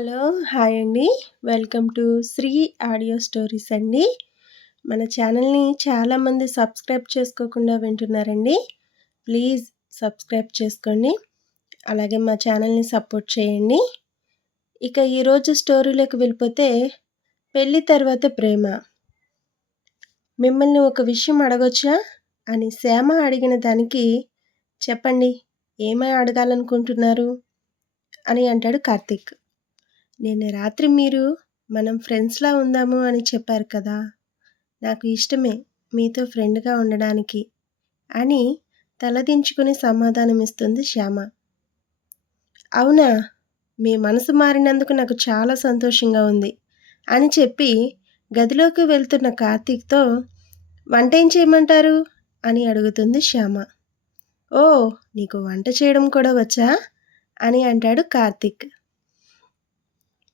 Hello! Hi అండి. Welcome to Sri audio stories అండి. మన ఛానల్‌ని చాలామంది సబ్స్క్రైబ్ చేసుకోకుండా వింటున్నారండి. ప్లీజ్ సబ్స్క్రైబ్ చేసుకోండి. అలాగే మా ఛానల్‌ని సపోర్ట్ చేయండి. ఇక ఈరోజు స్టోరీలోకి వెళ్ళిపోతే పెళ్లి తర్వాత ప్రేమ. మిమ్మల్ని ఒక విషయం అడగొచ్చా? అని శ్యామ అడిగిన దానికి చెప్పండి ఏమని అడగాలనుకుంటున్నారు? అని అంటాడు కార్తీక్. నిన్న రాత్రి మీరు మనం ఫ్రెండ్స్‌లా ఉందాము అని చెప్పారు కదా! నాకు ఇష్టమే మీతో ఫ్రెండ్‌గా ఉండడానికి అని తలదించుకుని సమాధానమిస్తుంది శ్యామ. అవునా! మీ మనసు మారినందుకు నాకు చాలా సంతోషంగా ఉంది అని చెప్పి గదిలోకి వెళ్తున్న కార్తీక్‌తో వంటేం చేయమంటారు? అని అడుగుతుంది శ్యామ. ఓహ్! నీకు వంట చేయడం కూడా వచ్చా? అని అంటాడు కార్తీక్.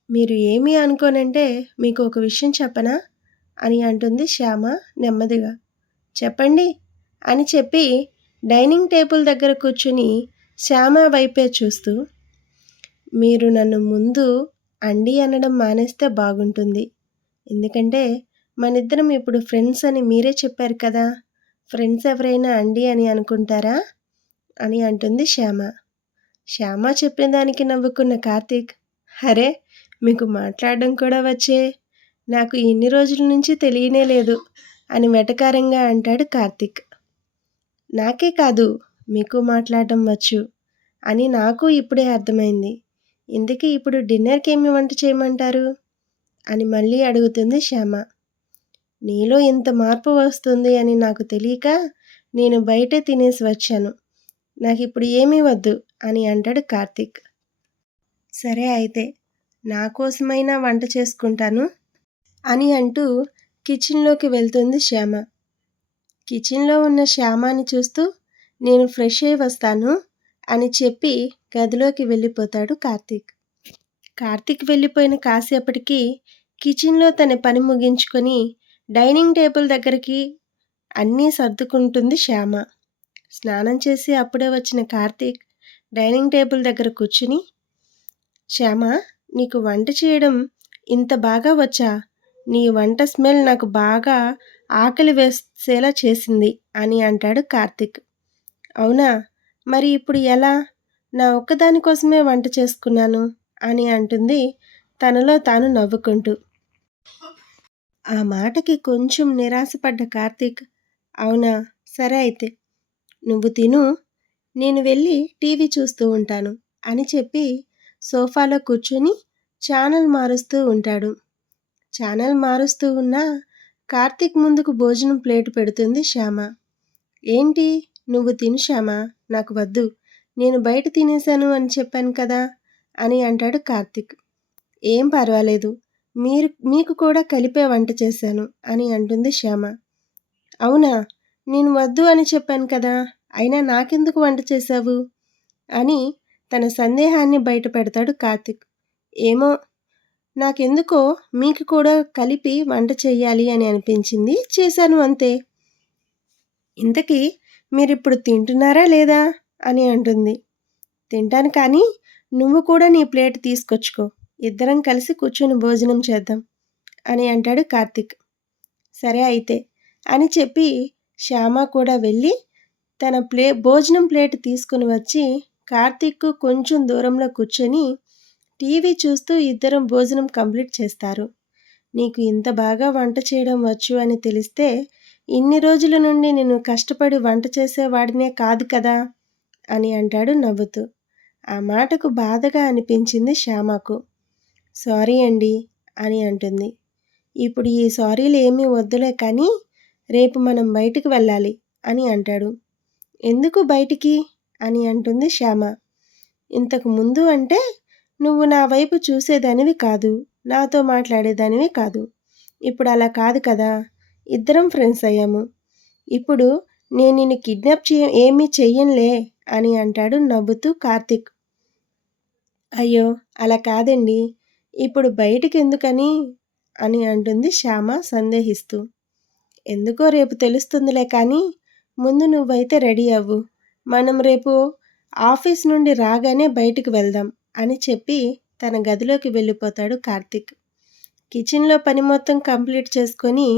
మీరు ఏమీ అనుకోనంటే మీకు ఒక విషయం చెప్పనా? అని అంటుంది శ్యామ నెమ్మదిగా. చెప్పండి అని చెప్పి డైనింగ్ టేబుల్ దగ్గర కూర్చుని శ్యామ వైపే చూస్తూ, మీరు నన్ను ముందు అండి అనడం మానేస్తే బాగుంటుంది. ఎందుకంటే మనిద్దరం ఇప్పుడు ఫ్రెండ్స్ అని మీరే చెప్పారు కదా! ఫ్రెండ్స్ ఎవరైనా అండి అని అనుకుంటారా? అని అంటుంది శ్యామ. శ్యామ చెప్పిన దానికి నవ్వుకున్న కార్తీక్, అరే! మీకు మాట్లాడడం కూడా వచ్చే! నాకు ఇన్ని రోజుల నుంచి తెలియనే లేదు అని వెటకారంగా అంటాడు కార్తీక్. నాకే కాదు మీకు మాట్లాడడం వచ్చు అని నాకు ఇప్పుడే అర్థమైంది. ఇంతకీ ఇప్పుడు డిన్నర్‌కి ఏమి వంట చేయమంటారు? అని మళ్ళీ అడుగుతుంది శ్యామ. నీలో ఇంత మార్పు వస్తుంది అని నాకు తెలియక నేను బయటే తినేసి వచ్చాను. నాకిప్పుడు ఏమీ వద్దు అని అంటాడు కార్తీక్. సరే అయితే నా కోసమైనా వంట చేసుకుంటాను అని అంటూ కిచెన్లోకి వెళ్తుంది శ్యామ. కిచెన్లో ఉన్న శ్యామని చూస్తూ నేను ఫ్రెష్ అయ్యి వస్తాను అని చెప్పి గదిలోకి వెళ్ళిపోతాడు కార్తీక్. కార్తీక్ వెళ్ళిపోయిన కాసేపటికి కిచెన్లో తన పని ముగించుకొని డైనింగ్ టేబుల్ దగ్గరికి అన్నీ సర్దుకుంటుంది శ్యామ. స్నానం చేసి అప్పుడే వచ్చిన కార్తీక్ డైనింగ్ టేబుల్ దగ్గర కూర్చుని, శ్యామ నీకు వంట చేయడం ఇంత బాగా వచ్చా? నీ వంట స్మెల్ నాకు బాగా ఆకలి వేసేలా చేసింది అని అంటాడు కార్తీక్. అవునా? మరి ఇప్పుడు ఎలా? నా ఒక్కదాని కోసమే వంట చేసుకున్నాను అని అంటుంది తనలో తాను నవ్వుకుంటూ. ఆ మాటకి కొంచెం నిరాశపడ్డ కార్తీక్, అవునా? సరే అయితే నువ్వు తిను, నేను వెళ్ళి టీవీ చూస్తూ ఉంటాను అని చెప్పి సోఫాలో కూర్చొని ఛానల్ మారుస్తూ ఉంటాడు. ఛానల్ మారుస్తూ ఉన్న కార్తీక్ ముందుకు భోజనం ప్లేటు పెడుతుంది శ్యామ. ఏంటి? నువ్వు తిను శ్యామ, నాకు వద్దు. నేను బయట తినేశాను అని చెప్పాను కదా! అని అంటాడు కార్తీక్. ఏం పర్వాలేదు. మీకు కూడా కలిపే వంట చేశాను అని అంటుంది శ్యామ. అవునా? నేను వద్దు అని చెప్పాను కదా! అయినా నాకెందుకు వంట చేశావు? అని తన సందేహాన్ని బయట పెడతాడు కార్తీక్. ఏమో నాకెందుకో మీకు కూడా కలిపి వంట చెయ్యాలి అని అనిపించింది, చేశాను అంతే. ఇంతకీ మీరిప్పుడు తింటున్నారా లేదా? అని అంటుంది. తింటాను కానీ నువ్వు కూడా నీ ప్లేట్ తీసుకొచ్చుకో. ఇద్దరం కలిసి కూర్చొని భోజనం చేద్దాం అని అంటాడు కార్తీక్. సరే అయితే అని చెప్పి శ్యామ కూడా వెళ్ళి తన భోజనం ప్లేట్ తీసుకుని వచ్చి కార్తీక్ కొంచెం దూరంలో కూర్చొని టీవీ చూస్తూ ఇద్దరం భోజనం కంప్లీట్ చేస్తారు. నీకు ఇంత బాగా వంట చేయడం వచ్చు అని తెలిస్తే ఇన్ని రోజుల నుండి నేను కష్టపడి వంట చేసేవాడినే కాదు కదా అని అంటాడు నవ్వుతూ. ఆ మాటకు బాధగా అనిపించింది శ్యామకు. సారీ అండి అని అంటుంది. ఇప్పుడు ఈ సారీలు ఏమీ వద్దులే కానీ రేపు మనం బయటికి వెళ్ళాలి అని అంటాడు. ఎందుకు బయటికి అని అంటుంది శ్యామ. ఇంతకు ముందు అంటే నువ్వు నా వైపు చూసేదానివి కాదు, నాతో మాట్లాడేదానివి కాదు. ఇప్పుడు అలా కాదు కదా! ఇద్దరం ఫ్రెండ్స్ అయ్యాము. ఇప్పుడు నేను నిన్ను కిడ్నాప్ ఏమీ చెయ్యనులే అని అంటాడు నవ్వుతూ కార్తీక్. అయ్యో అలా కాదండి, ఇప్పుడు బయటికి ఎందుకని అని అంటుంది శ్యామ సందేహిస్తూ. ఎందుకో రేపు తెలుస్తుందిలే కానీ ముందు నువ్వైతే రెడీ అవ్వు. మనం రేపు ఆఫీస్ నుండి రాగానే బయటికి వెళ్దాం అని చెప్పి తన గదిలోకి వెళ్ళిపోతాడు కార్తీక్. కిచెన్లో పని మొత్తం కంప్లీట్ చేసుకొని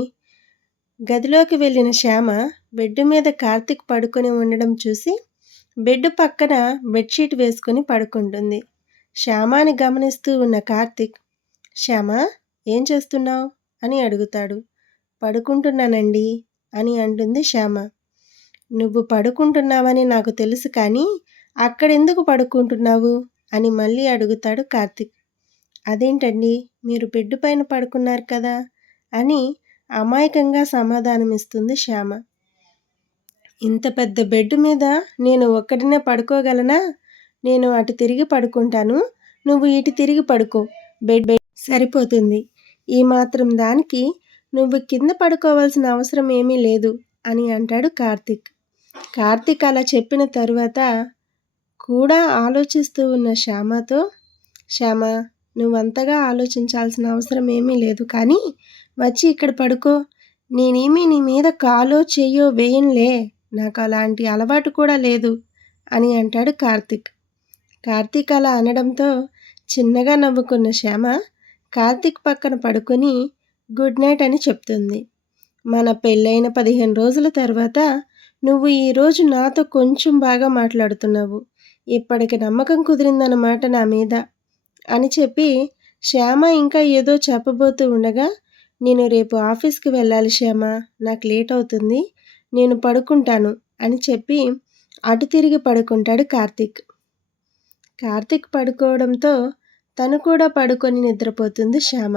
గదిలోకి వెళ్ళిన శ్యామ బెడ్ మీద కార్తీక్ పడుకొని ఉండడం చూసి బెడ్ పక్కన బెడ్షీట్ వేసుకొని పడుకుంటుంది. శ్యామని గమనిస్తూ ఉన్న కార్తీక్, శ్యామ, ఏం చేస్తున్నావు అని అడుగుతాడు. పడుకుంటున్నానండి అని అంటుంది శ్యామ. నువ్వు పడుకుంటున్నావని నాకు తెలుసు, కానీ అక్కడెందుకు పడుకుంటున్నావు అని మళ్ళీ అడుగుతాడు కార్తీక్. అదేంటండి, మీరు బెడ్ పైన పడుకున్నారు కదా అని అమాయకంగా సమాధానమిస్తుంది శ్యామ. ఇంత పెద్ద బెడ్ మీద నేను ఒక్కడినే పడుకోగలనా? నేను అటు తిరిగి పడుకుంటాను, నువ్వు ఇటు తిరిగి పడుకో, బెడ్ సరిపోతుంది. ఈ మాత్రం దానికి నువ్వు కింద పడుకోవాల్సిన అవసరం ఏమీ లేదు అని అంటాడు కార్తీక్. కార్తీక్ అలా చెప్పిన తరువాత కూడా ఆలోచిస్తూ ఉన్న శ్యామతో, శ్యామ, నువ్వంతగా ఆలోచించాల్సిన అవసరం ఏమీ లేదు, కానీ వచ్చి ఇక్కడ పడుకో. నేనేమీ నీ మీద కాలో చెయ్యో వేయనులే, నాకు అలాంటి అలవాటు కూడా లేదు అని అంటాడు కార్తీక్. కార్తీక్ అలా అనడంతో చిన్నగా నవ్వుకున్న శ్యామ కార్తీక్ పక్కన పడుకొని గుడ్ నైట్ అని చెప్తుంది. మన పెళ్ళైన 15 రోజుల తర్వాత నువ్వు ఈరోజు నాతో కొంచెం బాగా మాట్లాడుతున్నావు. ఇప్పటికి నమ్మకం కుదిరిందన్నమాట నా మీద అని చెప్పి శ్యామ ఇంకా ఏదో చెప్పబోతూ ఉండగా, నేను రేపు ఆఫీస్కి వెళ్ళాలి శ్యామ, నాకు లేట్ అవుతుంది, నేను పడుకుంటాను అని చెప్పి అటు తిరిగి పడుకుంటాడు కార్తీక్. కార్తీక్ పడుకోవడంతో తను కూడా పడుకొని నిద్రపోతుంది శ్యామ.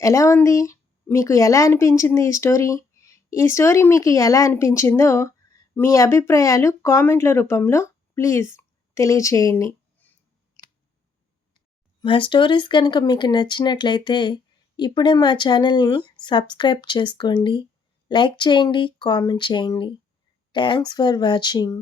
ఎలా ఉంది? మీకు ఎలా అనిపించింది ఈ స్టోరీ? ఈ స్టోరీ మీకు ఎలా అనిపించిందో మీ అభిప్రాయాలు కామెంట్ల రూపంలో ప్లీజ్ తెలియచేయండి. మా స్టోరీస్ కనుక మీకు నచ్చినట్లయితే ఇప్పుడే మా ఛానల్ని సబ్స్క్రైబ్ చేసుకోండి, లైక్ చేయండి, కామెంట్ చేయండి. Thanks for watching.